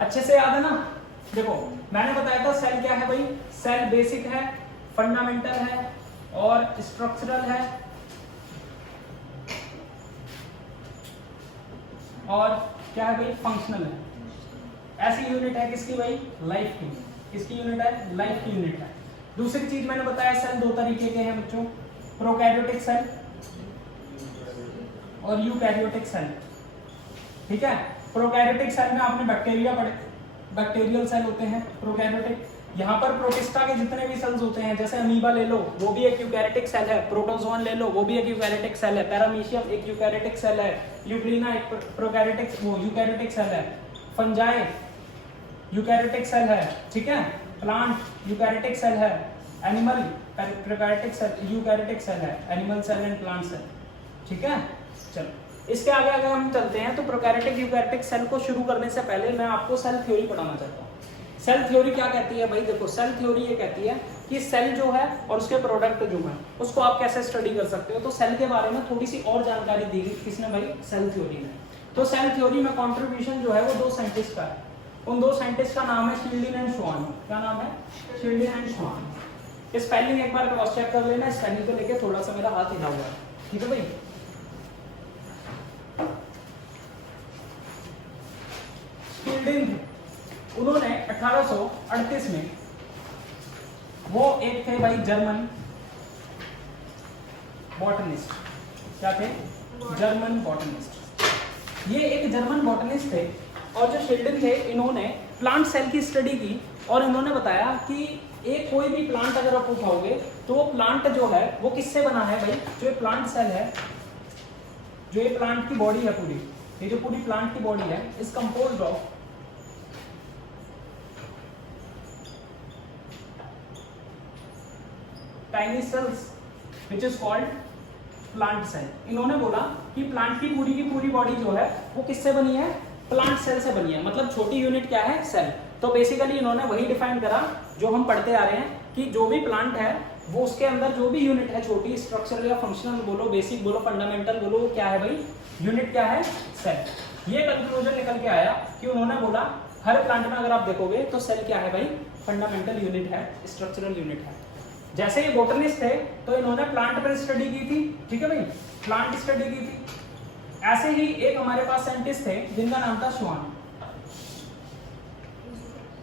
अच्छे से याद है ना? देखो मैंने बताया था सेल क्या है भाई, सेल बेसिक है, फंडामेंटल है और स्ट्रक्चरल है और क्या है भाई, फंक्शनल है। ऐसी यूनिट है किसकी भाई, लाइफ की। किसकी यूनिट है, लाइफ की यूनिट है। दूसरी चीज मैंने बताया सेल दो तरीके के हैं बच्चों, प्रोकैरियोटिक सेल और यूकैरियोटिक सेल। ठीक है, प्रोकैरियोटिक सेल में आपने बैक्टीरिया पढ़े, बैक्टीरियल सेल होते हैं प्रोकैरियोटिक। यहाँ पर प्रोटिस्टा के जितने भी सेल्स होते हैं, जैसे अमीबा ले लो वो भी एक यूकैरियोटिक सेल है, प्रोटोजोन ले लो वो भी एक यूकैरियोटिक सेल है, पैरामीशियम एक यूकैरियोटिक सेल है, यूग्लिना एक प्रोकैरियोटिक वो यूकैरियोटिक सेल है, फंजाई यूकैरियोटिक सेल है। ठीक है, प्लांट यूकैरियोटिक सेल है, animal prokaryotic cell eukaryotic cell है, animal cell and plant cell. ठीक है, चलो इसके आगे अगर हम चलते हैं तो प्रोकैरियोटिक यूकैरियोटिक सेल को शुरू करने से पहले मैं आपको सेल थ्योरी पढ़ाना चाहता हूँ। सेल थ्योरी क्या कहती है भाई, देखो सेल थ्योरी ये कहती है कि सेल जो है और उसके प्रोडक्ट जो है उसको आप कैसे स्टडी कर सकते हो। तो सेल के बारे में थोड़ी सी और जानकारी दी गई किसने भाई, सेल थ्योरी में। तो सेल थ्योरी में कंट्रीब्यूशन जो है वो दो साइंटिस्ट का है। उन दो साइंटिस्ट का नाम है शील्डिन एंड श्वान। क्या नाम है, शील्डिन एंड श्वान। स्पेलिंग एक बार क्रॉस चेक कर लेना, स्पेलिंग को लेके थोड़ा सा मेरा हाथ हिला हुआ है। ठीक है भाई, शील्डिन उन्होंने 1838 में, वो एक थे भाई जर्मन बॉटनिस्ट। क्या थे, जर्मन बॉटनिस्ट। ये एक जर्मन बॉटनिस्ट थे और जो शील्डिन थे इन्होंने प्लांट सेल की स्टडी की और इन्होंने बताया कि एक कोई भी प्लांट अगर आप उठाओगे तो वो प्लांट जो है वो किससे बना है भाई, जो ये प्लांट सेल है, जो ये प्लांट की बॉडी है पूरी, ये जो पूरी प्लांट की बॉडी है is composed of tiny cells which is called plant cell. इन्होंने बोला कि प्लांट की पूरी बॉडी जो है वो किससे बनी है, प्लांट सेल से बनी है। मतलब छोटी यूनिट क्या है, सेल। तो बेसिकली इन्होंने वही डिफाइन करा जो हम पढ़ते आ रहे हैं कि जो भी प्लांट है वो उसके अंदर जो भी यूनिट है, छोटी स्ट्रक्चरल या फंक्शनल बोलो, बेसिक बोलो, फंडामेंटल बोलो, वो क्या है भाई, यूनिट क्या है, सेल। ये कंक्लूजन निकल के आया कि उन्होंने बोला हर प्लांट में अगर आप देखोगे तो सेल क्या है भाई, फंडामेंटल यूनिट है, स्ट्रक्चरल यूनिट है। जैसे ये बॉटनिस्ट थे तो इन्होंने प्लांट पर स्टडी की थी। ठीक है भाई, प्लांट स्टडी की थी। ऐसे ही एक हमारे पास साइंटिस्ट थे जिनका नाम था श्वान।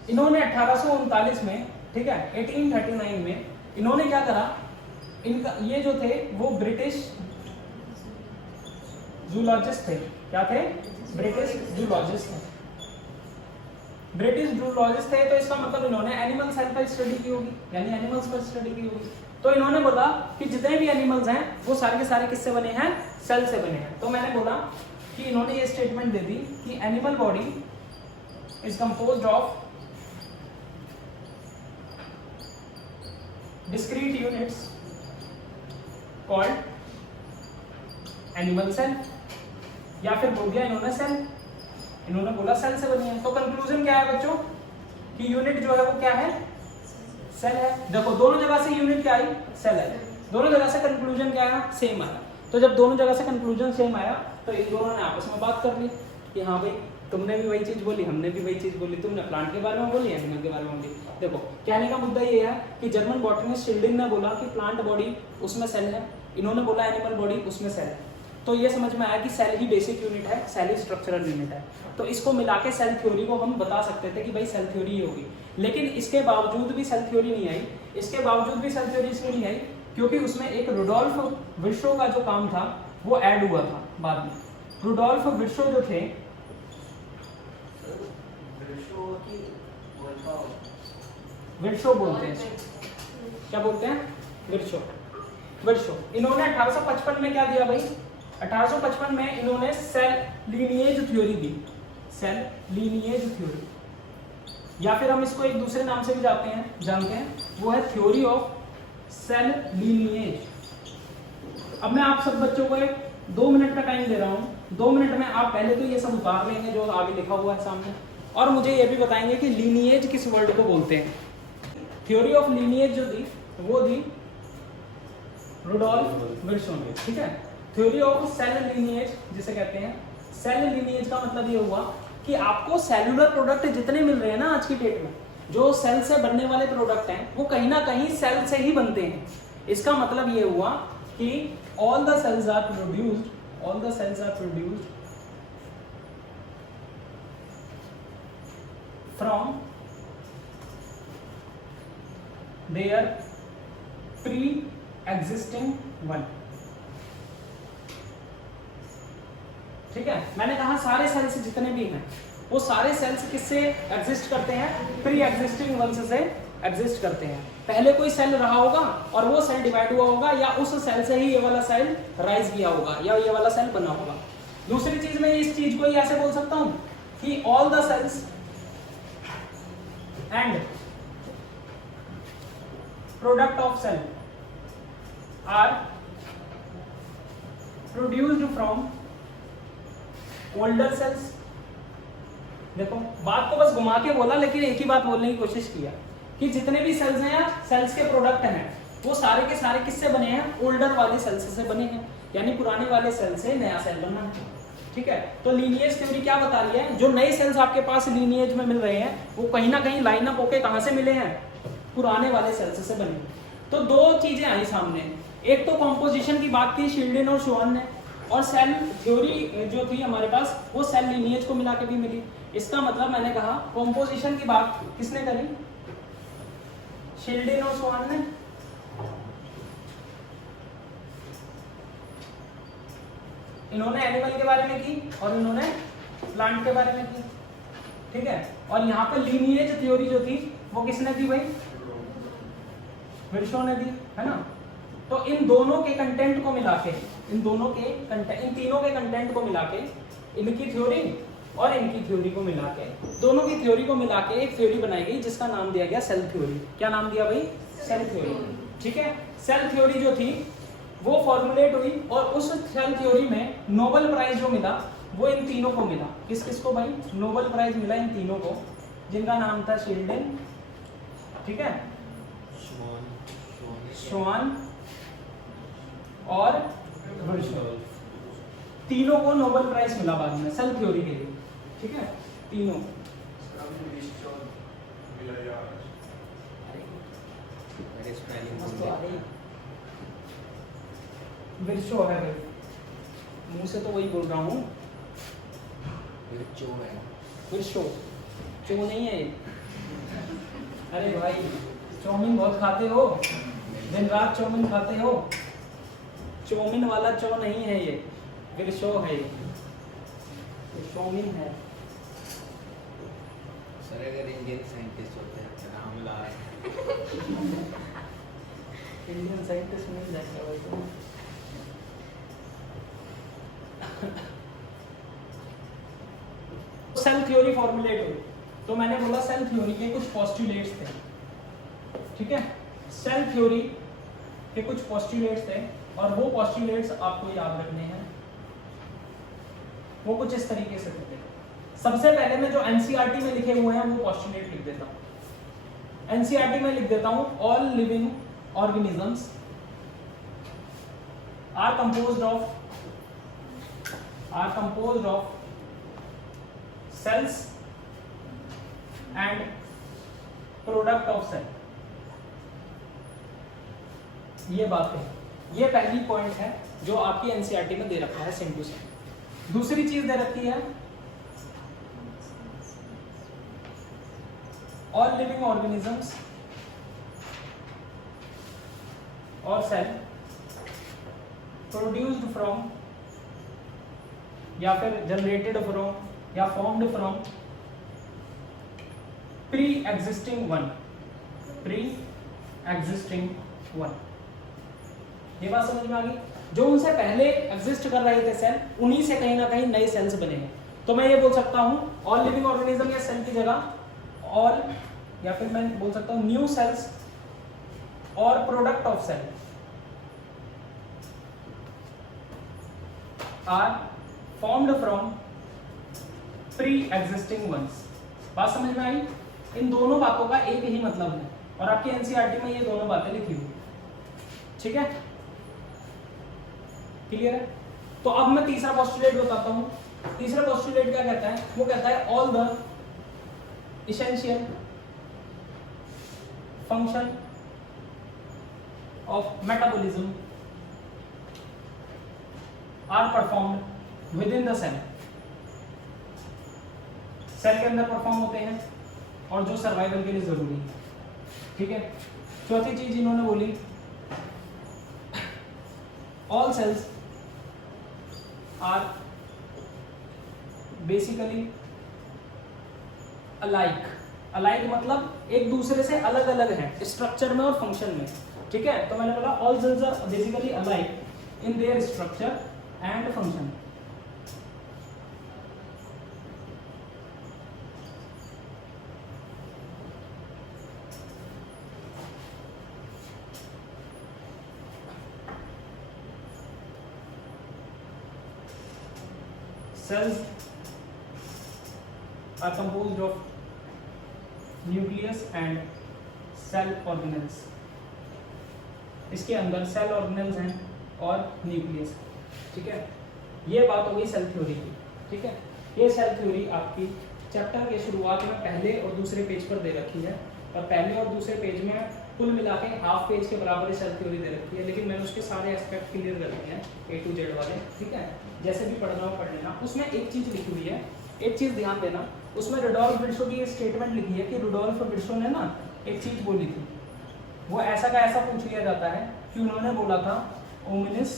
इन्होंने 1839 में, ठीक है 1839 में इन्होंने क्या करा, इनका ये जो थे वो ब्रिटिश जूलॉजिस्ट थे। क्या थे, ब्रिटिश जूलॉजिस्ट थे। ब्रिटिश जूलॉजिस्ट थे तो इसका मतलब इन्होंने एनिमल सेल पर स्टडी की होगी, यानी एनिमल्स पर स्टडी की होगी। तो इन्होंने बोला कि जितने भी एनिमल्स हैं वो सारे के सारे किससे बने हैं, सेल से बने हैं। तो मैंने बोला कि इन्होंने ये स्टेटमेंट दे दी कि animal body is composed of discrete units called animal cell, या फिर बोल दिया इन्होंने सेल, इन्होंने बोला सेल से बनी है। तो कंक्लूजन क्या है बच्चों कि यूनिट जो है वो क्या है, सेल है। देखो दोनों जगह से यूनिट क्या आई, सेल है। दोनों जगह से कंक्लूजन क्या आया, सेम आया। तो जब दोनों जगह से कंक्लूजन सेम आया तो इन दोनों ने आपस में बात कर ली कि हाँ भाई तुमने भी वही चीज बोली, हमने भी वही चीज बोली, तुमने प्लांट के बारे में बोली, एनिमल के बारे में बोली। देखो कहने का मुद्दा ये है कि जर्मन बॉटनिस्ट शील्डिन ने बोला कि प्लांट बॉडी उसमें सेल है, इन्होंने बोला एनिमल बॉडी उसमें सेल है। तो ये समझ में आया कि सेल ही बेसिक यूनिट है, सेल ही स्ट्रक्चरल यूनिट है। तो इसको मिला के सेल थ्योरी को हम बता सकते थे कि भाई सेल थ्योरी ही होगी। लेकिन इसके बावजूद भी सेल थ्योरी नहीं आई। इसके बावजूद भी सेल थ्योरी इसलिए नहीं आई क्योंकि उसमें एक रुडोल्फ विर्शो का जो काम था वो ऐड हुआ था बाद में। रुडोल्फ विर्शो जो थे, विर्शो बोलते हैं, क्या बोलते हैं, विर्शो। विर्शो इन्होंने 1855 में क्या दिया भाई, 1855 में इन्होंने सेल लीनिएज थ्योरी दी। सेल लीनिएज थ्योरी, या फिर हम इसको एक दूसरे नाम से भी जानते हैं, वो है थ्योरी ऑफ सेल लीनिएज। अब मैं आप सब बच्चों को एक 2 मिनट का टाइम दे रहा हूं। 2 मिनट में आप पहले तो ये सब उतार लेंगे जो आगे लिखा हुआ है सामने, और मुझे ये भी बताएंगे कि लीनिएज किस वर्ड को बोलते हैं। थ्योरी ऑफ लीनिएज जो दी वो दी रुडोल्फ विर्शो ने। ठीक है, थ्योरी ऑफ सेल लीनिएज जिसे कहते हैं। सेल लीनिएज का मतलब ये हुआ कि आपको सेलुलर प्रोडक्ट जितने मिल रहे हैं ना आज की डेट में, जो सेल से बनने वाले प्रोडक्ट हैं वो कहीं ना कहीं सेल से ही बनते हैं। इसका मतलब ये हुआ कि all the cells are produced from their pre existing one. ठीक है, मैंने कहा सारे सेल्स जितने भी हैं वो सारे सेल्स किससे एग्जिस्ट करते हैं, प्री एग्जिस्टिंग वन से एग्जिस्ट करते हैं। पहले कोई सेल रहा होगा और वो सेल डिवाइड हुआ होगा, या उस सेल से ही ये वाला सेल राइज किया होगा, या ये वाला सेल बना होगा। दूसरी चीज मैं इस चीज को ऐसे बोल सकता हूं कि all the cells and product of cell are produced from older cells. देखो बात को बस घुमा के बोला, लेकिन एक ही बात बोलने की कोशिश किया कि जितने भी सेल्स हैं, सेल्स के प्रोडक्ट हैं, वो सारे के सारे किससे बने हैं, ओल्डर वाले सेल्स से बने हैं, यानी पुराने वाले सेल से नया सेल बना है। ठीक है, तो लीनिएज थ्योरी क्या बता रही है, जो नए सेल्स आपके पास लीनिएज में मिल रहे हैं वो कहीं ना कहीं लाइन अप होके कहां से मिले हैं, पुराने वाले सेल्स से बने। तो दो चीजें आई सामने, एक तो कॉम्पोजिशन की बात की शील्डेन और शोहन ने, और सेल थ्योरी जो थी हमारे पास वो सेल लीनिएज को मिला के भी मिली। इसका मतलब मैंने कहा कॉम्पोजिशन की बात किसने करी, शील्डेन और शोहन ने। इन्होंने एनिमल के बारे में की और इन्होंने प्लांट के बारे में की। ठीक है, और यहाँ पे लीनिएज थ्योरी जो थी वो किसने दी भाई, विर्शो ने दी, है ना। तो इन दोनों के कंटेंट को मिला के, इन तीनों के कंटेंट को मिला के, इनकी थ्योरी और इनकी थ्योरी को मिला के, दोनों की थ्योरी को मिला के एक थ्योरी बनाई गई जिसका नाम दिया गया सेल थ्योरी। क्या नाम दिया भाई, सेल थ्योरी। ठीक है, सेल थ्योरी जो थी वो फॉर्मुलेट हुई और उस सेल थ्योरी में नोबेल प्राइज जो मिला वो इन तीनों को मिला। किस किस को भाई, नोबेल प्राइज मिला इन तीनों को, जिनका नाम था शील्डेन, ठीक है, शोहन और विर्शो। तीनों को नोबेल प्राइज मिला बाद में सेल थ्योरी के लिए। ठीक है, तीनों। विर्शो है भाई, मुंह से तो वही बोल रहा हूँ, विर्शो, चो नहीं है ये। अरे भाई चौमिन बहुत खाते हो, दिन रात चौमिन खाते हो, चौमिन वाला चो नहीं है ये, विर्शो है ये, चौमिन है। सर अगर इंडियन साइंटिस्ट होते हैं तो नाम ला इंडियन साइंटिस्ट मिल जाएगा भाई तो। सेल थ्योरी फॉर्मुलेट हुई, तो मैंने बोला सेल थ्योरी के कुछ पोस्टुलेट्स थे। ठीक है, सेल थ्योरी के कुछ पोस्टुलेट्स थे और वो पोस्टुलेट्स आपको याद रखने हैं। वो कुछ इस तरीके से थे। सबसे पहले मैं जो एनसीईआरटी में लिखे हुए हैं वो पोस्टुलेट लिख देता हूं। एनसीईआरटी में लिख देता हूं, all living organisms are composed of cells and product of cell। ये बात है, ये पहली पॉइंट है जो आपकी एनसीईआरटी में दे रखा है सेम टू सेम। दूसरी चीज दे रखी है, ऑल लिविंग ऑर्गेनिजम्स और सेल प्रोड्यूस्ड फ्रॉम या फिर जनरेटेड फ्रॉम या formed from pre existing one. ये बात समझ में आ गई, जो उनसे पहले एग्जिस्ट कर रहे थे सेल, उन्हीं से कहीं ना कहीं नए सेल्स बने हैं। तो मैं ये बोल सकता हूं ऑल लिविंग ऑर्गेनिज्म या सेल की जगह ऑल, या फिर मैं बोल सकता हूं न्यू सेल्स और product of cell are formed from pre existing ones. बात समझ में आई? इन दोनों बातों का एक ही मतलब है और आपकी एनसीईआरटी में ये दोनों बातें लिखी हुई। ठीक है, क्लियर है? तो अब मैं तीसरा पोस्टुलेट बताता हूं। तीसरा पोस्टुलेट क्या कहता है, वो कहता है all the essential function of metabolism are performed within the cell. Cell के अंदर परफॉर्म होते हैं और जो सर्वाइवल के लिए जरूरी है। ठीक है। चौथी चीज इन्होंने बोली, all cells are basically alike. Alike मतलब एक दूसरे से अलग अलग है स्ट्रक्चर में और फंक्शन में। ठीक है। तो मैंने बोला all cells are basically alike in their structure and function. Cells are composed of nucleus and cell organelles। इसके अंदर सेल ऑर्गेनल्स हैं और न्यूक्लियस। ठीक है। ये बात हो गई सेल थ्योरी की। ठीक है। ये सेल थ्योरी आपकी चैप्टर के शुरुआत में पहले और दूसरे पेज पर दे रखी है, और पहले और दूसरे पेज में कुल मिला के हाफ पेज के बराबर सेल थ्योरी दे रखी है, लेकिन मैंने उसके सारे एस्पेक्ट क्लियर कर दिए हैं A to Z वाले। ठीक है। जैसे भी पढ़ना हो पढ़ लेना। उसमें एक चीज लिखी हुई है, एक चीज ध्यान देना, उसमें रुडोल्फ विर्ट्सो की स्टेटमेंट लिखी है कि रुडोल्फ विर्ट्सो ने ना एक चीज बोली थी, वो ऐसा का ऐसा पूछ लिया जाता है कि उन्होंने बोला था ओमिनिस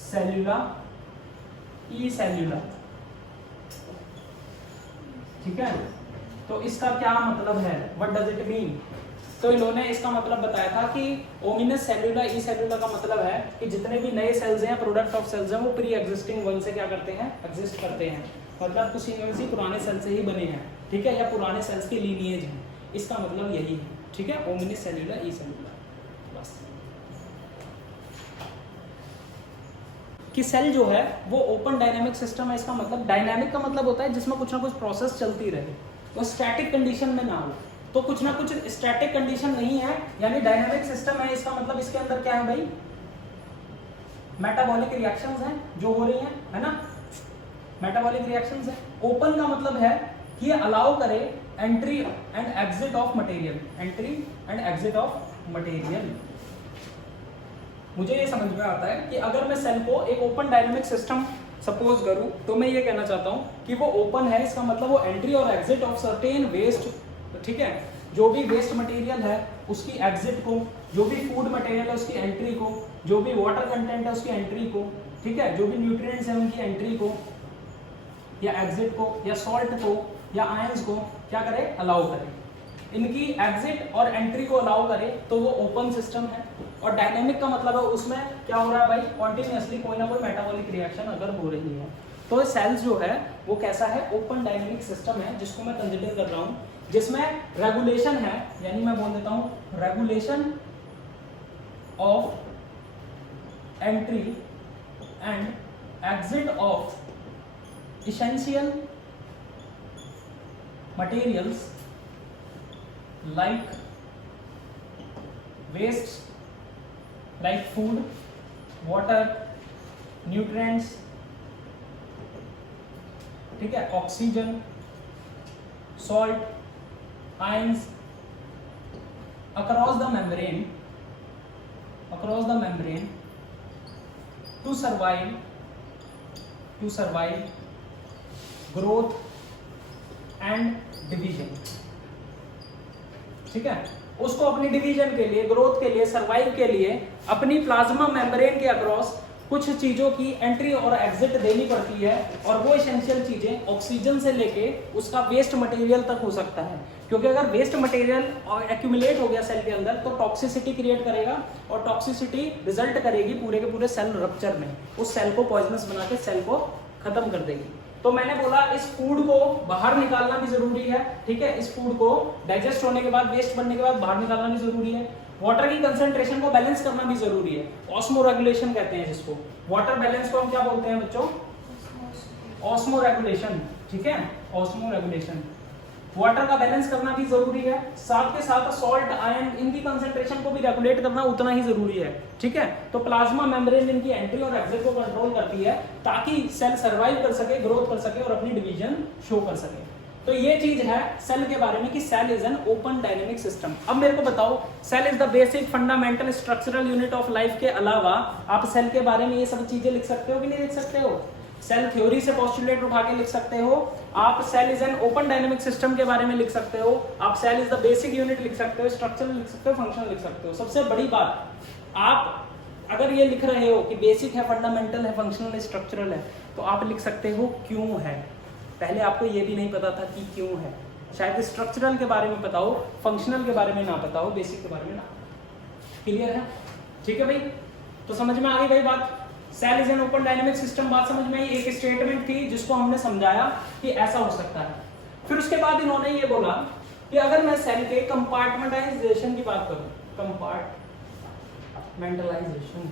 सेल्यूला ई सेल्यूला। ठीक है। तो इसका क्या मतलब है, व्हाट डज इट मीन? तो इन्होंने इसका मतलब बताया था कि ओमिनस सेल्यूला ई सेल्यूला का मतलब है कि जितने भी नए सेल्स हैं, प्रोडक्ट ऑफ सेल्स हैं, वो प्री एग्जिस्टिंग वन से क्या करते हैं, एग्जिस्ट करते हैं। मतलब कुछ यूनिवर्सिटी पुराने सेल से ही बने हैं। ठीक है। या पुराने सेल्स के लीनिएज हैं, इसका मतलब यही है। ठीक है। ओमिनस सेल्यूला ई सेल्यूला, बस। कि सेल जो है वो ओपन डायनामिक सिस्टम है। इसका मतलब डायनामिक का मतलब होता है जिसमें कुछ ना कुछ प्रोसेस चलती रहे, वो स्टैटिक कंडीशन में ना हो। तो कुछ ना कुछ स्टैटिक कंडीशन नहीं है, यानी डायनामिक सिस्टम है। इसका मतलब इसके अंदर क्या है भाई, मेटाबॉलिक रिएक्शंस हैं जो हो रही हैं, है ना, मेटाबॉलिक रिएक्शंस है। ओपन का मतलब है कि ये अलाउ करे entry and exit of material, entry and exit of material. मुझे ये समझ में आता है कि अगर मैं सेल को एक ओपन डायनामिक सिस्टम सपोज करूं, तो मैं ये कहना चाहता हूं कि वो ओपन है, इसका मतलब वो एंट्री और एग्जिट ऑफ सर्टेन वेस्ट, ठीक है, जो भी वेस्ट मटेरियल है उसकी एग्जिट को, जो भी फूड मटेरियल है उसकी एंट्री को, जो भी वाटर कंटेंट है उसकी एंट्री को, ठीक है, जो भी न्यूट्रिएंट्स हैं उनकी एंट्री को या एग्जिट को या सॉल्ट को या आयंस को क्या करे, अलाउ करे। इनकी एग्जिट और एंट्री को अलाउ करे तो वो ओपन सिस्टम है। और डायनेमिक का मतलब है उसमें क्या हो रहा है भाई, कॉन्टिन्यूसली कोई ना कोई मेटाबॉलिक रिएक्शन अगर हो रही है। तो सेल्स जो है वो कैसा है, ओपन डायनेमिक सिस्टम है, जिसको मैं कंसिडर कर रहा हूँ, जिसमें रेगुलेशन है, यानी मैं बोल देता हूँ regulation of entry and exit of essential materials like waste, like food, water, nutrients, ठीक है, oxygen, salt, ions across the membrane to survive growth and division. ठीक है, उसको अपनी डिवीजन के लिए, ग्रोथ के लिए, सर्वाइव के लिए अपनी प्लाज्मा मेम्ब्रेन के अक्रॉस कुछ चीजों की एंट्री और एग्जिट देनी पड़ती है। और वो एसेंशियल चीजें ऑक्सीजन से लेके उसका वेस्ट मटेरियल तक हो सकता है, क्योंकि अगर वेस्ट मटेरियल एक्यूमुलेट हो गया सेल के अंदर तो टॉक्सिसिटी क्रिएट करेगा, और टॉक्सिसिटी रिजल्ट करेगी पूरे के पूरे सेल रप्चर में, उस सेल को पॉइजनस बना के सेल को खत्म कर देगी। तो मैंने बोला इस फूड को बाहर निकालना भी जरूरी है। ठीक है, इस फूड को डाइजेस्ट होने के बाद, वेस्ट बनने के बाद बाहर निकालना भी जरूरी है। वाटर की कंसंट्रेशन को बैलेंस करना भी जरूरी है, ऑस्मो रेगुलेशन कहते हैं जिसको। वाटर बैलेंस को हम क्या बोलते हैं बच्चों, ऑस्मो रेगुलेशन। ठीक है, ऑस्मो रेगुलेशन। वाटर का बैलेंस करना भी जरूरी है, साथ के साथ सॉल्ट, आयन, इनकी कंसेंट्रेशन को भी रेगुलेट करना उतना ही जरूरी है, ठीक है। तो प्लाज्मा मेम्ब्रेन इनकी एंट्री और एग्जिट को कंट्रोल करती है ताकि सेल सर्वाइव कर सके, ग्रोथ कर सके और अपनी डिवीजन शो कर सके। तो ये चीज है सेल के बारे में कि cell is an open dynamic system. अब मेरे को बताओ, cell is the basic fundamental structural unit of life के अलावा आप सेल के बारे में ये सब चीजें लिख सकते हो कि नहीं लिख सकते हो? सेल थ्योरी से पोस्टुलेट उठा के लिख सकते हो आप, cell is an open dynamic system के बारे में लिख सकते हो आप, cell is the basic unit लिख सकते हो, स्ट्रक्चरल लिख सकते हो, फंक्शनल लिख सकते हो। सबसे बड़ी बात, आप अगर ये लिख रहे हो कि बेसिक है, फंडामेंटल है, फंक्शनल है, स्ट्रक्चरल है, तो आप लिख सकते हो क्यों है। पहले आपको ये भी नहीं पता था कि क्यों है, शायद स्ट्रक्चरल के बारे में पता हो, फंक्शनल के बारे में ना पता हो, बेसिक के बारे में ना। क्लियर है? ठीक है भाई, तो समझ में आ गई भाई बात। Cell is an open dynamic system, बात समझ में आई। एक स्टेटमेंट थी जिसको हमने समझाया कि ऐसा हो सकता है। फिर उसके बाद इन्होंने ये बोला कि अगर मैं सेल के कंपार्टमेंटाइजेशन की बात करूं, कंपार्टमेंटलाइजेशन,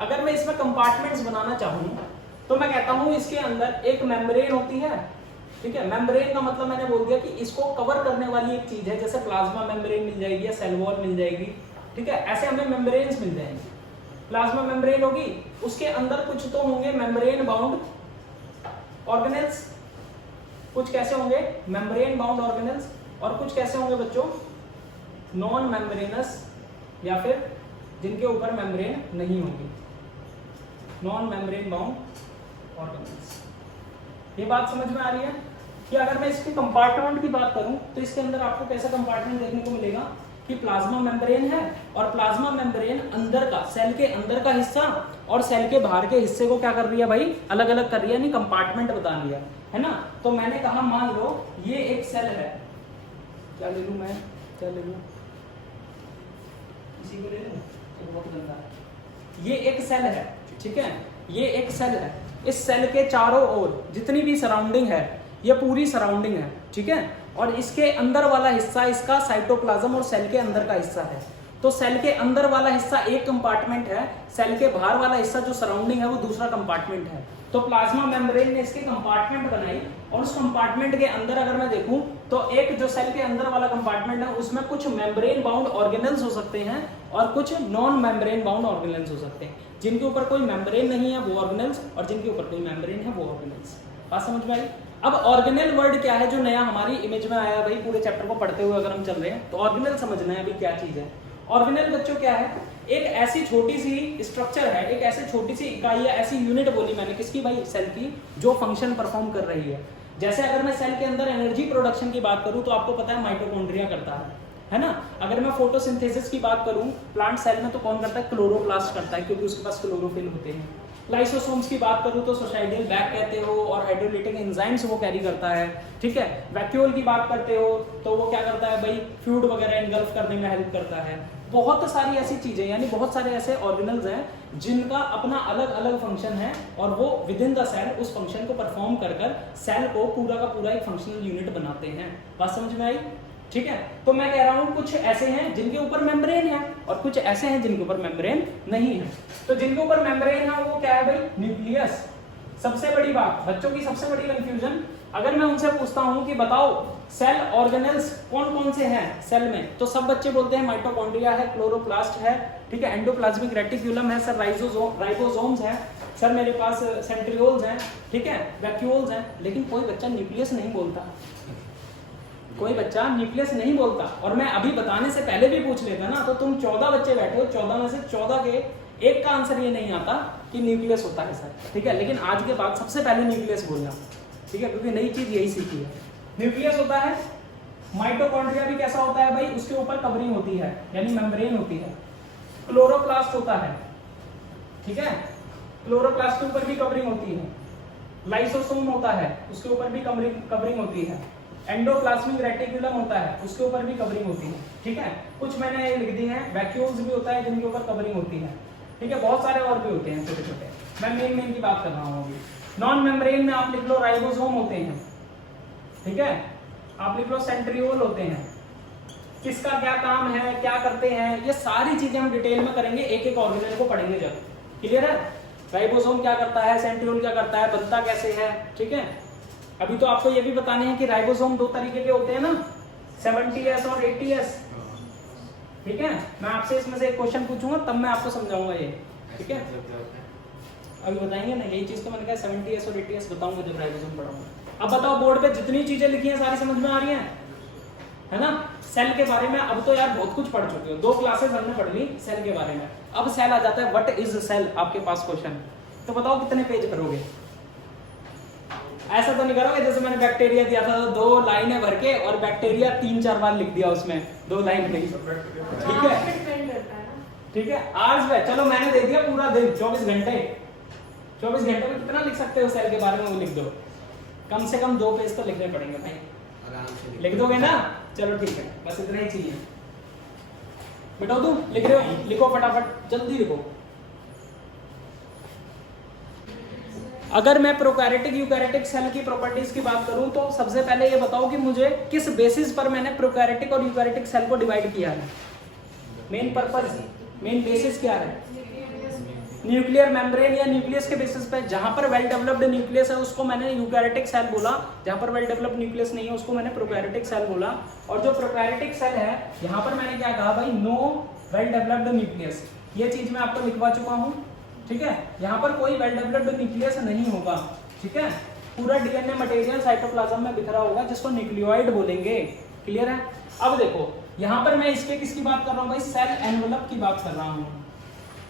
अगर मैं इसमें कंपार्टमेंट्स बनाना चाहूं तो मैं कहता हूं इसके अंदर एक मेम्ब्रेन होती है, ठीक है। मेम्ब्रेन का मतलब मैंने बोल दिया कि इसको कवर करने वाली एक चीज है, जैसे प्लाज्मा मेम्ब्रेन मिल जाएगी या सेल वॉल मिल जाएगी, ठीक है। ऐसे हमें मेम्ब्रेन्स मिल जाएंगे। प्लाज्मा मेम्ब्रेन होगी, उसके अंदर कुछ तो होंगे मेम्ब्रेन बाउंड ऑर्गेनेल्स, कुछ कैसे होंगे मेम्ब्रेन बाउंड ऑर्गेनेल्स, और कुछ कैसे होंगे बच्चों नॉन मेम्ब्रेनस, या फिर जिनके ऊपर मेम्ब्रेन नहीं होगी, नॉन मेम्ब्रेन बाउंड ऑर्गेनेल्स। ये बात समझ में आ रही है कि अगर मैं इसके कंपार्टमेंट की बात करूं तो इसके अंदर आपको कैसा कंपार्टमेंट देखने को मिलेगा कि प्लाज्मा मेम्ब्रेन है, और प्लाज्मा मेम्ब्रेन अंदर का, सेल के अंदर का हिस्सा और सेल के बाहर के हिस्से को क्या कर रही है भाई, अलग अलग कर रही है, यानी कंपार्टमेंट बता रही है ना। तो मैंने कहा मान लो ये एक सेल है, क्या ले लूं मैं, क्या ले लूं, इसी को ले लूं तो बहुत गंदा है। ये एक सेल है, ठीक है, ये एक सेल है। इस सेल के चारों ओर जितनी भी सराउंडिंग है, ये पूरी सराउंडिंग है, ठीक है। और इसके अंदर वाला हिस्सा इसका साइटोप्लाज्म और सेल के अंदर का हिस्सा है। तो सेल के अंदर वाला हिस्सा एक कंपार्टमेंट है, सेल के बाहर वाला हिस्सा जो सराउंडिंग है वो दूसरा कंपार्टमेंट है। तो प्लाज्मा मेम्ब्रेन ने इसके कंपार्टमेंट बनाई, और उस कंपार्टमेंट के अंदर अगर मैं देखूं तो एक जो सेल के अंदर वाला कंपार्टमेंट है उसमें कुछ मेम्ब्रेन बाउंड ऑर्गेनल्स हो सकते हैं और कुछ नॉन मेम्ब्रेन बाउंड ऑर्गेनल्स हो सकते हैं। जिनके ऊपर कोई मेम्ब्रेन नहीं है वो ऑर्गेनल्स, और जिनके ऊपर कोई मेम्ब्रेन है वो ऑर्गेनल्स। बात समझ में आई? अब ऑर्गेनल वर्ड क्या है जो नया हमारी इमेज में आया भाई, पूरे चैप्टर को पढ़ते हुए अगर हम चल रहे हैं तो ऑर्गेनल समझना है अभी क्या चीज है। ऑर्गेनल बच्चों क्या है, एक ऐसी छोटी सी स्ट्रक्चर है, एक ऐसी छोटी सी इकाई या ऐसी यूनिट बोली मैंने किसकी भाई, सेल की, जो फंक्शन परफॉर्म कर रही है। जैसे अगर मैं सेल के अंदर एनर्जी प्रोडक्शन की बात करूं तो आपको पता है माइटोकॉन्ड्रिया करता है ना। अगर मैं फोटोसिंथेसिस की बात करूं प्लांट सेल में तो कौन करता है, क्लोरोप्लास्ट करता है, क्योंकि उसके पास क्लोरोफिल होते हैं। लाइसोसोम्स की बात करूं तो सोसाइटियल बैग कहते हो और हाइड्रोलिटिक एंजाइम्स वो कैरी करता है, ठीक है। वैक्यूल की बात करते हो तो वो क्या करता है भाई, फ्लूइड वगैरह इनगल्फ करने में हेल्प करता है। बहुत सारी ऐसी चीजें, यानी बहुत सारे ऐसे ऑर्गेनल्स हैं जिनका अपना अलग अलग फंक्शन है, और वो विद इन द सेल उस फंक्शन को परफॉर्म कर कर सेल को पूरा का पूरा एक फंक्शनल यूनिट बनाते हैं। बात समझ में आई? ठीक है। तो मैं कह रहा हूं कुछ ऐसे हैं जिनके ऊपर मेम्ब्रेन है और कुछ ऐसे हैं जिनके ऊपर मेम्ब्रेन नहीं है। तो जिनके ऊपर मेम्ब्रेन है वो क्या है भाई, न्यूक्लियस। सबसे बड़ी बात, बच्चों की सबसे बड़ी कंफ्यूजन, अगर मैं उनसे पूछता हूं कि बताओ सेल ऑर्गेनल्स कौन कौन से हैं सेल में, तो सब बच्चे बोलते हैं माइटोकॉन्ड्रिया है, क्लोरोप्लास्ट है, ठीक है, एंडोप्लाज्मिक रेटिक्यूलम है सर, राइबोसोम्स है सर, मेरे पास सेंट्रियोल्स हैं, ठीक है, वैक्यूल्स हैं। लेकिन कोई बच्चा न्यूक्लियस नहीं बोलता, कोई बच्चा न्यूक्लियस नहीं बोलता। और मैं अभी बताने से पहले भी पूछ लेता ना, तो तुम 14 बच्चे बैठे हो, 14 में से 14 के एक का आंसर ये नहीं आता कि न्यूक्लियस होता है सर, ठीक है। लेकिन आज के बाद सबसे पहले न्यूक्लियस बोलना, ठीक है, क्योंकि नई चीज यही सीखी है। न्यूक्लियस होता है। माइटोकॉन्ड्रिया भी कैसा होता है भाई, उसके ऊपर कवरिंग होती है, यानी मेम्ब्रेन होती है। क्लोरोप्लास्ट होता है, ठीक है, क्लोरोप्लास्ट के ऊपर भी कवरिंग होती है। लाइसोसोम होता है, उसके ऊपर भी कवरिंग होती है। एंडोप्लाज्मिक रेटिकुलम होता है, उसके ऊपर भी कवरिंग होती है, ठीक है। कुछ मैंने लिख दी है, वैक्यूल्स भी होता है जिनके ऊपर कवरिंग होती है, ठीक है। बहुत सारे और भी होते हैं छोटे छोटे, मैं मेन की बात कर रहा हूँ अभी। नॉन मेम्ब्रेन में आप लिख लो राइबोसोम होते हैं, ठीक है, आप लिख लो सेंट्रियोल होते हैं। किसका क्या काम है, क्या करते हैं, ये सारी चीजें हम डिटेल में करेंगे, एक एक ऑर्गेनल को पढ़ेंगे जब। क्लियर है? राइबोसोम क्या करता है, सेंट्रियोल क्या करता है, बनता कैसे है, ठीक है। अभी तो आपको ये भी बताने हैं कि राइबोसोम 2 तरीके के होते हैं ना, 70S और 80S। ठीक है, मैं आपसे इसमें से एक क्वेश्चन पूछूंगा तब मैं आपको समझाऊंगा ये। ठीक है, अभी बताएंगे ना, यही चीज तो मैंने कहा 70S और 80S बताऊंगा जब राइबोसोम पढ़ाऊंगा। अब बताओ बोर्ड पे जितनी चीजें लिखी हैं सारी समझ में आ रही हैं, है ना? सेल के बारे में अब तो यार बहुत कुछ पढ़ चुके हो, 2 क्लासेस हमने पढ़ ली सेल के बारे में। अब सेल आ जाता है, व्हाट इज सेल, आपके पास क्वेश्चन, तो बताओ कितने पेज करोगे? ऐसा तो नहीं करोगे जैसे मैंने बैक्टीरिया दिया था तो 2 लाइनें भर के और बैक्टीरिया 3-4 बार लिख दिया उसमें 2 लाइन में। ठीक है, ठीक है, आज में चलो मैंने दे दिया पूरा दिन 24 घंटे, 24 घंटे में कितना लिख सकते हो सेल के बारे में वो लिख दो। कम से कम 2 पेज तो लिखने पड़ेंगे भाई, आराम से लिख दोगे ना? चलो ठीक है, बस इतना ही चाहिए। बेटा तुम लिख रहे हो, लिखो फटाफट, जल्दी लिखो। अगर मैं प्रोकैरियोटिक यूकैरियोटिक सेल की प्रॉपर्टीज की बात करूं तो सबसे पहले ये बताओ कि मुझे किस बेसिस पर मैंने प्रोकैरियोटिक और यूकैरियोटिक सेल को डिवाइड किया है। मेन पर्पस, मेन बेसिस क्या है? न्यूक्लियर मेम्ब्रेन या न्यूक्लियस के बेसिस पे। जहां पर वेल डेवलप्ड न्यूक्लियस है उसको मैंने यूकैरियोटिक सेल बोला, जहां पर वेल डेवलप्ड न्यूक्लियस नहीं है उसको मैंने प्रोकैरियोटिक सेल बोला। और जो प्रोकैरियोटिक सेल है यहाँ पर मैंने क्या कहा भाई, नो वेल डेवलप्ड न्यूक्लियस, ये चीज मैं आपको लिखवा चुका हूँ। ठीक है, यहाँ पर कोई वेल डेवलप्ड न्यूक्लियस नहीं होगा। ठीक है, पूरा डीएनए मटेरियल साइटोप्लाज्म में बिखरा होगा जिसको न्यूक्लियोइड बोलेंगे। क्लियर है? अब देखो यहाँ पर मैं इसके किसकी बात कर रहा हूँ भाई, सेल एनवेलप की बात कर रहा हूँ।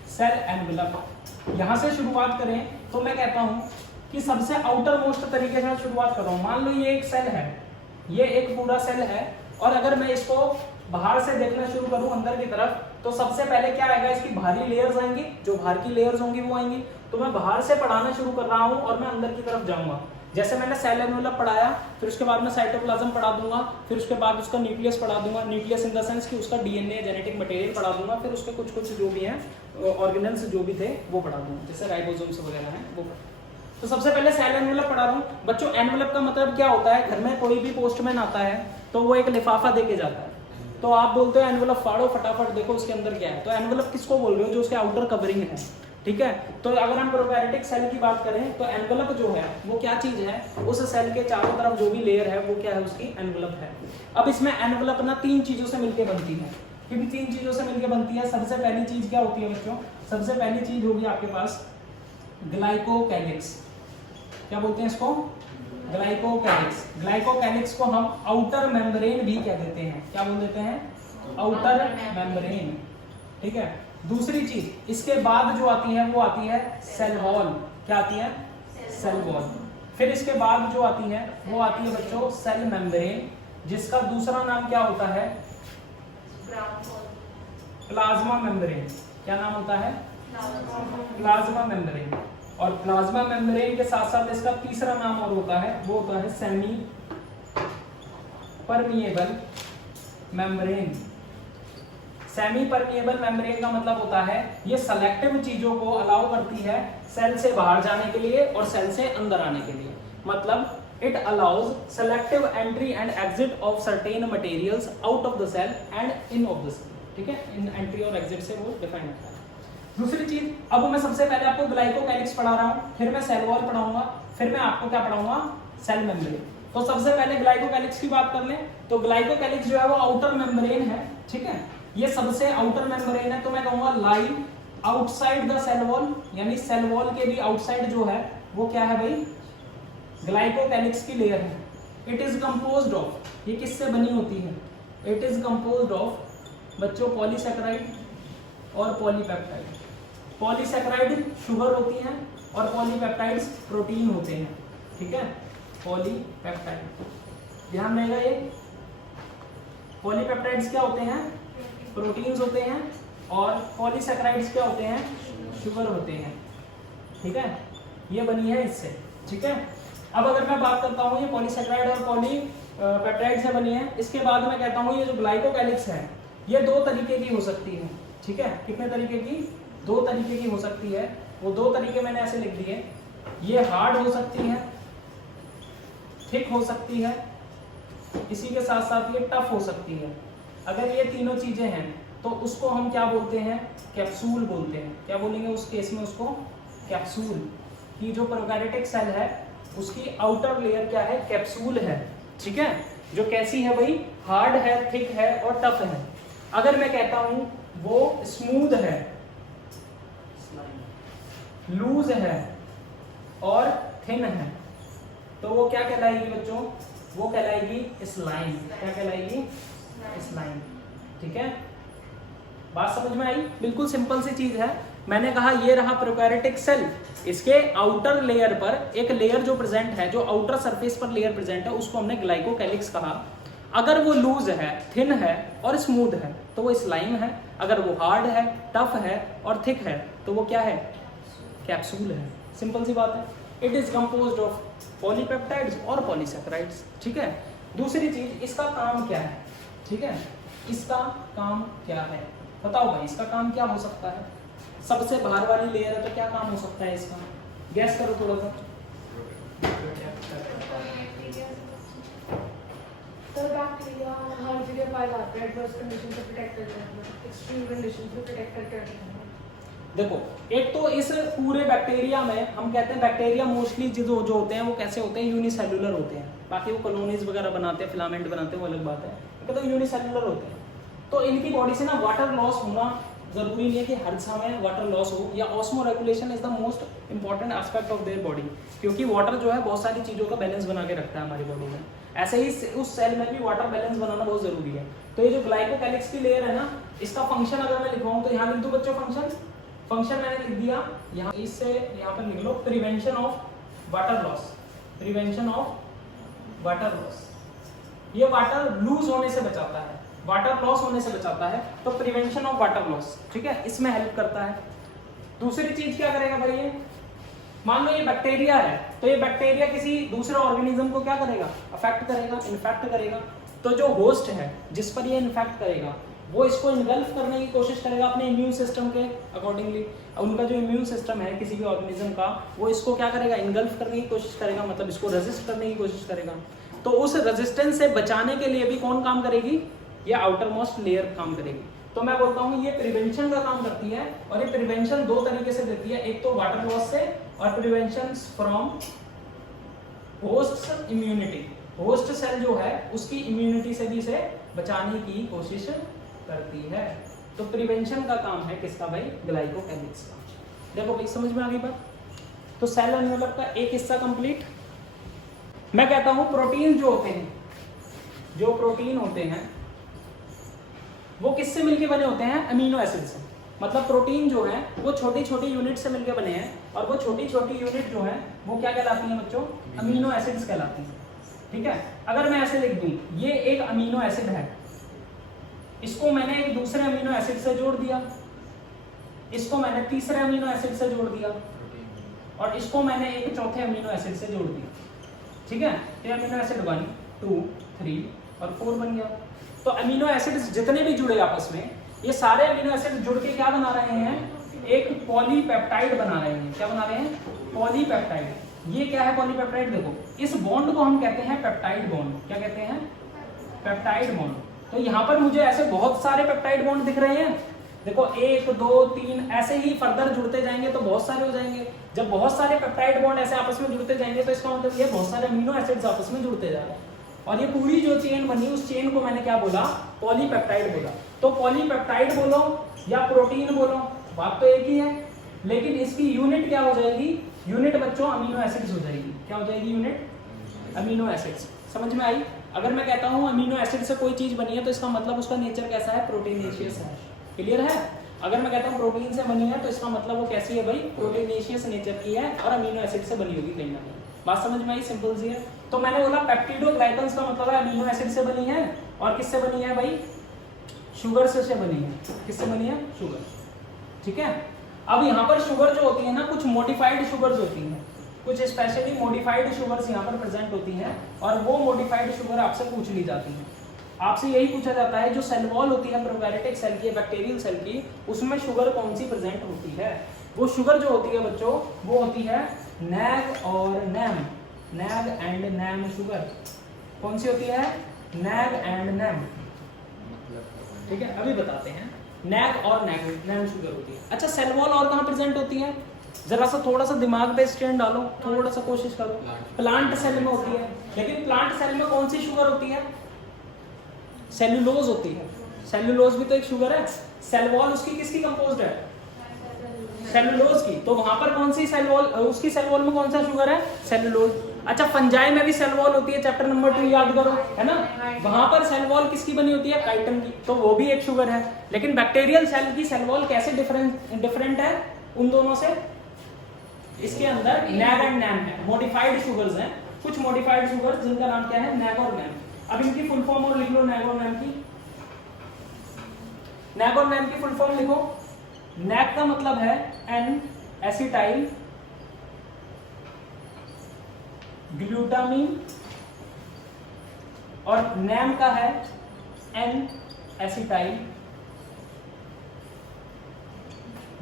सेल एनवेलप, यहाँ से शुरुआत करें तो मैं कहता हूँ कि सबसे आउटर मोस्ट तरीके से शुरुआत कर रहा हूँ। मान लो ये एक सेल है, ये एक पूरा सेल है, और अगर मैं इसको बाहर से देखना शुरू करूं अंदर की तरफ तो सबसे पहले क्या आएगा, इसकी बाहरी लेयर्स आएंगी, जो बाहर की लेयर्स होंगी वो आएंगी। तो मैं बाहर से पढ़ाना शुरू कर रहा हूं और मैं अंदर की तरफ जाऊंगा। जैसे मैंने सेल एनवेलप पढ़ाया, फिर उसके बाद मैं साइटोप्लाज्म पढ़ा दूंगा, फिर उसके बाद उसका न्यूक्लियस पढ़ा दूंगा, न्यूक्लियस इन द सेंस कि उसका डीएनए जेनेटिक मटेरियल पढ़ा दूंगा, फिर उसके कुछ कुछ जो भी हैं ऑर्गेनल्स जो भी थे वो पढ़ा दूंगा, जैसे राइबोसोम्स वगैरह हैं वो। तो सबसे पहले सेल एनवेलप पढ़ा रहा हूँ बच्चों। एनवेलप का मतलब क्या होता है, घर में कोई भी पोस्टमैन आता है तो वो एक लिफाफा देके जाता है, तो आप बोलते हो एनवेलप फाड़ो फटाफट देखो उसके अंदर क्या है। तो एनवेलप किसको बोल रहे हो, जो उसके आउटर कवरिंग है। ठीक है, तो अगर हम प्रोकैरियोटिक सेल की बात करें तो एनवेलप जो है वो क्या चीज है, उस सेल के चारों तरफ जो भी लेयर है वो क्या है, उसकी एनवेलप है। अब इसमें एनवेलप ना 3 चीजों से मिलकर बनती है। किन 3 चीजों से मिलकर बनती है? सबसे पहली चीज क्या होती है बच्चों, सबसे पहली चीज होगी आपके पास ग्लाइकोकैलिक्स। क्या बोलते हैं इसको? ग्लाइकोकैलिक्स। ग्लाइकोकैलिक्स को हम आउटर मेम्ब्रेन भी कह देते हैं। क्या बोल देते हैं? Outer membrane. ठीक है, दूसरी चीज इसके बाद जो आती है वो आती है सेल वॉल। क्या आती है? Cell wall. फिर इसके बाद जो आती है वो आती है बच्चों सेल मेम्ब्रेन, जिसका दूसरा नाम क्या होता है? Plasma membrane. क्या नाम होता है? Plasma membrane. और प्लाज्मा मेम्ब्रेन के साथ साथ इसका तीसरा नाम और होता है, वो होता है semi permeable membrane. Semi permeable membrane का मतलब होता है ये सेलेक्टिव चीजों को अलाउ करती है सेल से बाहर जाने के लिए और सेल से अंदर आने के लिए। मतलब it allows selective entry and exit of certain materials out of the cell and in of the cell. ठीक है, इन एंट्री और एग्जिट से वो डिफाइन होता है। दूसरी चीज, अब मैं सबसे पहले आपको ग्लाइकोकैलिक्स पढ़ा रहा हूँ, फिर मैं सेल वॉल पढ़ाऊंगा, फिर मैं आपको क्या पढ़ाऊंगा? Cell membrane. तो सबसे पहले ग्लाइकोकैलिक्स की बात कर लें तो ग्लाइकोकैलिक्स जो है वो आउटर मेम्ब्रेन है। ठीक है, ये सबसे आउटर मेम्ब्रेन है, तो मैं कहूंगा लाई आउटसाइड द सेल वॉल, यानी सेल वॉल के भी आउटसाइड जो है वो क्या है भाई? ग्लाइकोकैलिक्स की लेयर है। इट इज कंपोज्ड ऑफ, ये किससे बनी होती है? इट इज कंपोज्ड ऑफ बच्चों पॉलीसैकेराइड और पॉलीपेप्टाइड। पॉलीसैकेराइड शुगर होती है और पॉलीपेप्टाइड्स प्रोटीन होते हैं। ठीक है, पॉलीपेप्टाइड, ध्यान रहेगा ये। पॉलीपेप्टाइड्स क्या होते हैं? प्रोटीन्स होते हैं, और पॉलीसैकेराइड्स क्या होते हैं? शुगर होते हैं। ठीक है, ये बनी है इससे। ठीक है, अब अगर मैं बात करता हूँ ये पॉलीसैकेराइड और पॉलीपेप्टाइड से बनी है, इसके बाद मैं कहता हूँ ये जो ग्लाइकोकैलिक्स है ये 2 तरीके की हो सकती है। ठीक है, कितने तरीके की? 2 तरीके की हो सकती है। वो 2 तरीके मैंने ऐसे लिख दिए, ये हार्ड हो सकती है, थिक हो सकती है, इसी के साथ साथ ये टफ हो सकती है। अगर ये तीनों चीजें हैं तो उसको हम क्या बोलते हैं? कैप्सूल बोलते हैं। क्या बोलेंगे उस केस में? उसको कैप्सूल। की जो प्रोकैरियोटिक सेल है उसकी आउटर लेयर क्या है, कैप्सूल है, ठीक है, जो कैसी है भाई, हार्ड है, थिक है और टफ है। अगर मैं कहता हूं वो स्मूथ है, लूज है और थिन है, तो वो क्या कहलाएगी बच्चों, वो कहलाएगी स्लाइम। क्या कहलाएगी, स्लाइम, ठीक है। बात समझ में आई, बिल्कुल सिंपल सी चीज है। मैंने कहा ये रहा प्रोकैरियोटिक सेल, इसके आउटर लेयर पर एक लेयर जो प्रेजेंट है, जो आउटर सरफेस पर लेयर प्रेजेंट है, उसको हमने ग्लाइकोकैलिक्स कहा। अगर वो लूज है, थिन है और स्मूथ है तो वो स्लाइम है। अगर वो हार्ड है, टफ है और थिक है तो वो क्या है, कैप्सूल है। सिंपल सी बात है। It is composed of polypeptides और पॉलीसैकेराइड्स, ठीक है। दूसरी चीज, इसका काम क्या है, ठीक है, इसका काम क्या है, बताओ भाई, इसका काम क्या हो सकता है। सबसे बाहर वाली लेयर है तो क्या काम हो सकता है इसका, गैस करो थोड़ा सा। तो बैक्टीरिया हर जगह पाए जाते हैं, एडवर्स कंडीशन से प्रोटेक्ट करते हैं, एक्सट्रीम कंडीशन से प्रोटेक्ट करके रखते हैं। देखो, एक तो इस पूरे बैक्टीरिया में हम कहते हैं बैक्टीरिया मोस्टली जो होते हैं वो कैसे होते हैं, यूनिसेलुलर होते हैं। बाकी वो कॉलोनीज वगैरह बनाते हैं, फिलामेंट बनाते हैं, वो अलग बात है, तो यूनिसेलुलर होते हैं। तो इनकी बॉडी से ना वाटर लॉस होना जरूरी नहीं है कि हर समय वाटर लॉस हो, या osmo regulation is the most important aspect of their body, क्योंकि वाटर जो है बहुत सारी चीजों का बैलेंस बना के रखता है हमारी बॉडी में। ऐसे ही उस सेल में भी वाटर बैलेंस बनाना बहुत जरूरी है। तो ये जो ग्लाइकोकैलिक्स की लेयर है ना, इसका फंक्शन अगर मैं लिखवाऊं तो यहाँ लिख दूं बच्चों, फंक्शन मैंने लिख दिया यहाँ, इससे यहाँ पर लिख लो prevention of water loss, prevention of water loss. ये वाटर लूज होने से बचाता है, वाटर लॉस होने से बचाता है, तो प्रिवेंशन ऑफ वाटर लॉस, ठीक है, इसमें हेल्प करता है। दूसरी चीज क्या करेगा भाई, ये मान लो ये बैक्टीरिया है, तो ये बैक्टीरिया किसी दूसरे ऑर्गेनिज्म को क्या करेगा, अफेक्ट करेगा, इन्फेक्ट करेगा। तो जो होस्ट है जिस पर ये इन्फेक्ट करेगा वो इसको इनगल्फ करने की कोशिश करेगा अपने इम्यून सिस्टम के अकॉर्डिंगली। उनका जो इम्यून सिस्टम है किसी भी ऑर्गेनिज्म का, वो इसको क्या करेगा, इनगल्फ करने की कोशिश करेगा, मतलब इसको रेजिस्ट करने की कोशिश करेगा। तो उस रेजिस्टेंस से बचाने के लिए भी कौन काम करेगी, ये आउटर मोस्ट लेयर काम करेगी। तो मैं बोलता हूँ ये प्रिवेंशन का काम करती है, और ये प्रिवेंशन दो तरीके से देती है, एक तो वाटर लॉस से और prevention from host immunity. Host cell जो है उसकी इम्यूनिटी से भी इसे बचाने की कोशिश करती है। तो प्रिवेंशन का काम है किसका भाई, ग्लाइकोकैलिक्स का। देखो भाई समझ में आ गई बात। तो सेल एनवेलप का एक हिस्सा कंप्लीट। मैं कहता हूं प्रोटीन जो होते हैं, जो प्रोटीन होते हैं वो किससे मिलके बने होते हैं, अमीनो एसिड से। मतलब प्रोटीन जो है वो छोटी छोटी यूनिट से मिलके बने हैं, और वो छोटी छोटी यूनिट जो है वो क्या कहलाती हैं बच्चों, अमीनो एसिड्स कहलाती हैं, ठीक है। अगर मैं ऐसे लिख दूं, ये एक अमीनो एसिड है, इसको मैंने एक दूसरे अमीनो एसिड से जोड़ दिया, इसको मैंने तीसरे अमीनो एसिड से जोड़ दिया, और इसको मैंने एक चौथे अमीनो एसिड से जोड़ दिया, ठीक है। ये अमीनो एसिड 1, 2, 3 और 4 बन गया। तो अमीनो एसिड्स जितने भी जुड़े आपस में, ये सारे अमीनो एसिड जुड़ के क्या बना रहे हैं, एक पॉलीपेप्टाइड बना रहे हैं। क्या बना रहे हैं, पॉलीपेप्टाइड। ये क्या है पॉलीपेप्टाइड, देखो इस बॉन्ड को हम कहते हैं पेप्टाइड बॉन्ड। क्या कहते हैं, पेप्टाइड बॉन्ड। तो यहाँ पर मुझे ऐसे बहुत सारे पेप्टाइड बॉन्ड दिख रहे हैं, देखो 1, 2, 3 ऐसे ही फर्दर जुड़ते जाएंगे तो बहुत सारे हो जाएंगे। जब बहुत सारे पेप्टाइड बॉन्ड ऐसे आपस में जुड़ते जाएंगे तो इसका मतलब ये बहुत सारे अमीनो एसिड्स आपस में जुड़ते जा रहे हैं, और ये पूरी जो चेन बनी उस चेन को मैंने क्या बोला, पॉलीपेप्टाइड बोला। तो पॉलीपेप्टाइड बोलो या प्रोटीन बोलो, बात तो एक ही है, लेकिन इसकी यूनिट क्या हो जाएगी, यूनिट बच्चों अमीनो एसिड्स हो जाएगी। क्या हो जाएगी यूनिट, अमीनो एसिड्स। समझ में आई। अगर मैं कहता हूँ अमीनो एसिड से कोई चीज बनी है तो इसका मतलब उसका नेचर कैसा है, प्रोटीनेशियस है। क्लियर है। अगर मैं कहता हूँ प्रोटीन से बनी है तो इसका मतलब वो कैसी है भाई, प्रोटीनेशियस नेचर की है और अमीनो एसिड से बनी होगी कहीं ना कहीं। बात समझ में आई, सिंपल सी है। तो मैंने बोला पेप्टिडोग्लाइकन्स का मतलब है अमीनो एसिड से बनी है, और किससे बनी है भाई, शुगर से बनी है। किससे बनी है, शुगर, ठीक है। अब यहाँ पर शुगर जो होती है ना, कुछ मॉडिफाइड शुगर्स होती हैं, कुछ स्पेशली मॉडिफाइड शुगर्स यहाँ पर प्रेजेंट होती हैं, और वो मॉडिफाइड शुगर आपसे पूछ ली जाती है। आपसे यही पूछा जाता है जो सेल वॉल होती है प्रोकैरियोटिक सेल की, बैक्टीरियल सेल की, उसमें शुगर कौन सी प्रेजेंट होती है। वो शुगर जो होती है बच्चों वो होती है नैग और NAM, NAG and NAM sugar. कौन सी होती है, नैग एंड नैम, ठीक है। अभी बताते हैं, नैग और नैम शुगर होती है। अच्छा, सेल वॉल और कहाँ प्रेजेंट होती है, जरा सा थोड़ा सा दिमाग पे स्ट्रेन डालो, थोड़ा सा कोशिश करो। प्लांट सेल में होती है, लेकिन प्लांट सेल में कौन सी शुगर होती है? सेल्यूलोज होती है। सेल्यूलोज भी तो एक शुगर है। सेल वॉल उसकी किसकी कंपोज्ड है? सेल्यूलोज की। तो वहां पर कौन सी सेल वॉल, उसकी सेल वॉल में कौन सा शुगर है? सेल्यूलोज। अच्छा, फंजाई में भी सेल वॉल होती है, चैप्टर नंबर 2 याद करो, है ना? वहां पर सेल वॉल किसकी बनी होती है? काइटिन की। तो वो भी एक शुगर है। लेकिन बैक्टीरियल सेल की सेल वॉल कैसे डिफरेंट है उन दोनों से? इसके अंदर नैग एंड नैम है, मॉडिफाइड शुगर्स हैं। कुछ मॉडिफाइड शुगर्स जिनका नाम क्या है? नैग और नैम। अब इनकी फुल फॉर्म और लिख लो, नैग और नैम की। नैग और नैम की फुल फॉर्म लिखो। नैग का मतलब है एन एसिटाइल ग्लूटामीन और नैम का है N acetyl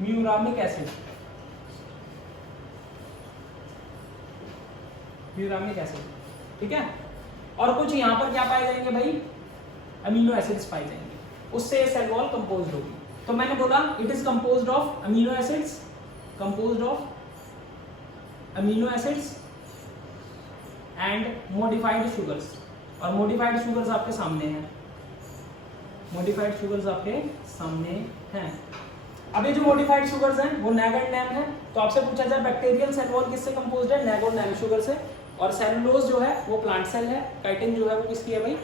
muramic acid. Muramic acid, ठीक है। और कुछ यहां पर क्या पाए जाएंगे भाई? अमीनो एसिड्स पाए जाएंगे, उससे ये सेल वॉल कंपोज्ड होगी। तो मैंने बोला it is composed of amino acids, composed of amino acids and modified sugars. और मॉडिफाइड शुगर्स आपके सामने हैं, मॉडिफाइड शुगर्स आपके सामने हैं। अब ये जो मॉडिफाइड शुगर्स हैं वो नैग एंड नैम है। तो आपसे पूछा जाए बैक्टीरियल सेल वॉल किससे कंपोज्ड है? नैग और नैम शुगर से। और सेलुलोज जो है वो प्लांट सेल है, काइटिन जो है वो किसकी है भाई?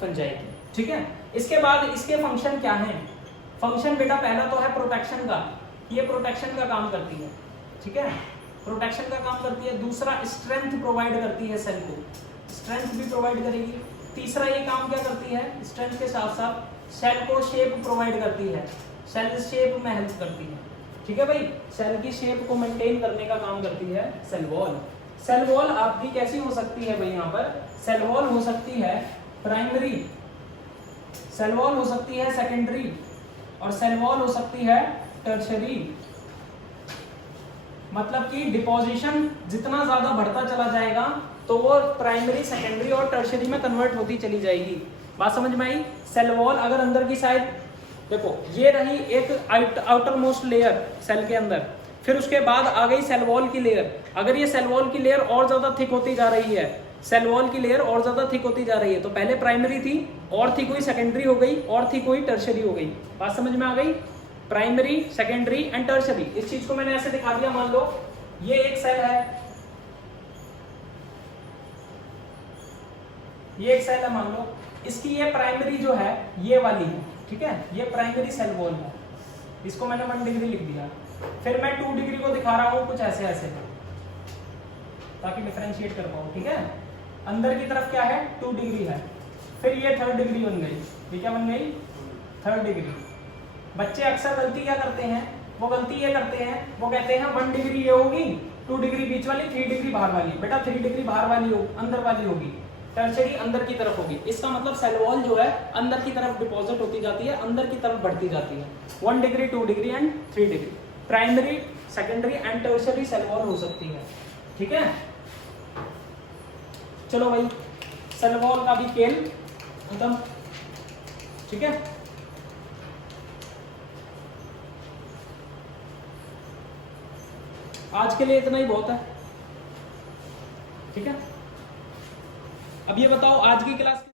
फंजाई की, ठीक है। इसके बाद इसके फंक्शन क्या हैं? फंक्शन बेटा पहला तो है प्रोटेक्शन का, ये प्रोटेक्शन का काम करती है, ठीक है, प्रोटेक्शन का काम करती है। दूसरा स्ट्रेंथ प्रोवाइड करती है सेल को, स्ट्रेंथ भी प्रोवाइड करेगी। तीसरा ये काम क्या करती है? स्ट्रेंथ के साथ साथ सेल को शेप प्रोवाइड करती है, सेल शेप में हेल्प करती है, ठीक है भाई। सेल की शेप को मेंटेन करने का काम करती है सेल वॉल। सेल वॉल आपकी कैसी हो सकती है भाई? यहाँ पर सेल वॉल हो सकती है प्राइमरी, सेल वॉल हो सकती है सेकेंडरी, और सेल वॉल हो सकती है टर्शरी। मतलब कि डिपोजिशन जितना ज्यादा बढ़ता चला जाएगा तो वो प्राइमरी, सेकेंडरी और टर्शरी में कन्वर्ट होती चली जाएगी। बात समझ में आई? सेल वॉल अगर अंदर की साइड देखो, ये रही एक आउटर मोस्ट लेयर सेल के अंदर, फिर उसके बाद आ गई सेल वॉल की लेयर। अगर ये सेल वॉल की लेयर और ज्यादा थिक होती जा रही है, सेल वॉल की लेयर और ज्यादा थिक होती जा रही है, तो पहले प्राइमरी थी और थिक हुई, सेकेंडरी हो गई और थिक हुई, टर्शरी हो गई। बात समझ में आ गई? Primary, secondary and tertiary. इस चीज को मैंने ऐसे दिखा दिया। मान लो ये एक सेल है, ये एक सेल है, मान लो इसकी ये प्राइमरी जो है ये वाली है, ठीक है, ये प्राइमरी सेल वॉल है। इसको मैंने 1 डिग्री लिख दिया। फिर मैं 2 डिग्री को दिखा रहा हूं कुछ ऐसे ऐसे, ताकि डिफरेंशिएट कर पाऊं, ठीक है। अंदर की तरफ क्या है? 2 डिग्री है। फिर ये 3rd डिग्री बन गई। ये क्या बन गई? 3rd degree. बच्चे अक्सर गलती क्या करते हैं? वो गलती ये करते हैं, वो कहते हैं 1 डिग्री ये होगी, 2 डिग्री बीच वाली, 3 डिग्री बाहर वाली। बेटा 3 डिग्री बाहर वाली हो, अंदर वाली होगी, टर्शरी अंदर की तरफ होगी। इसका मतलब सेल वॉल जो है अंदर की तरफ डिपॉजिट होती जाती है, अंदर की तरफ बढ़ती जाती है। 1 degree, 2 degree and 3 degree. Primary, secondary and tertiary cell wall हो सकती है, ठीक है। चलो भाई, सेल वॉल का भी खेल खत्म, ठीक है। आज के लिए इतना ही बहुत है, ठीक है। अब ये बताओ आज की क्लास